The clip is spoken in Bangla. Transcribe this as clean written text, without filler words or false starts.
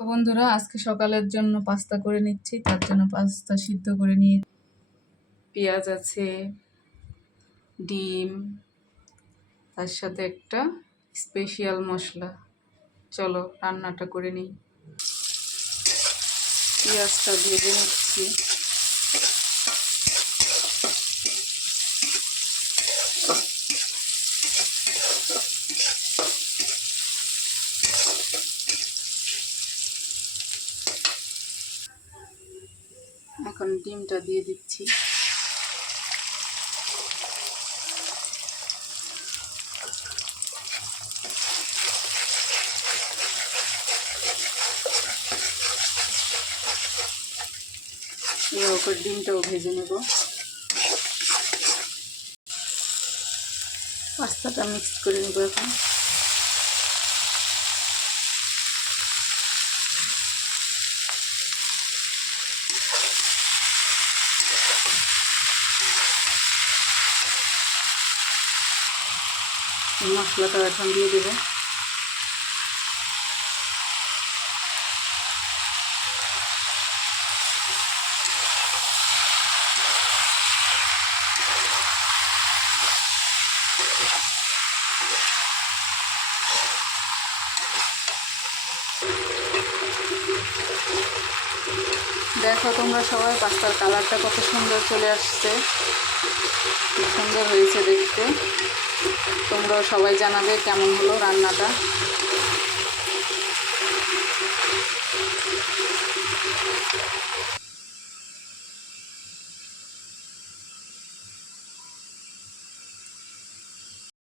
তো বন্ধুরা, আজকে সকালের জন্য পাস্তা করে নিচ্ছি। তার জন্য পাস্তা সিদ্ধ করে নিয়ে পেঁয়াজ আছে, ডিম, তার সাথে একটা স্পেশাল মশলা। চলো রান্নাটা করে নিই। পেঁয়াজটা ভেজে নিচ্ছি। এখন ডিমটা দিয়ে দিচ্ছি। এবার ডিমটাও ভেজে নেব। পাস্তাটা মিক্স করে নেব এখন। মশলাটা এখন দিয়ে দেবো। দেখো তোমরা সবাই, পাস্তার কালারটা কত সুন্দর চলে আসছে, খুব সুন্দর হয়েছে দেখতে। তোমরাও সবাই জানাবে কেমন হলো রান্নাটা।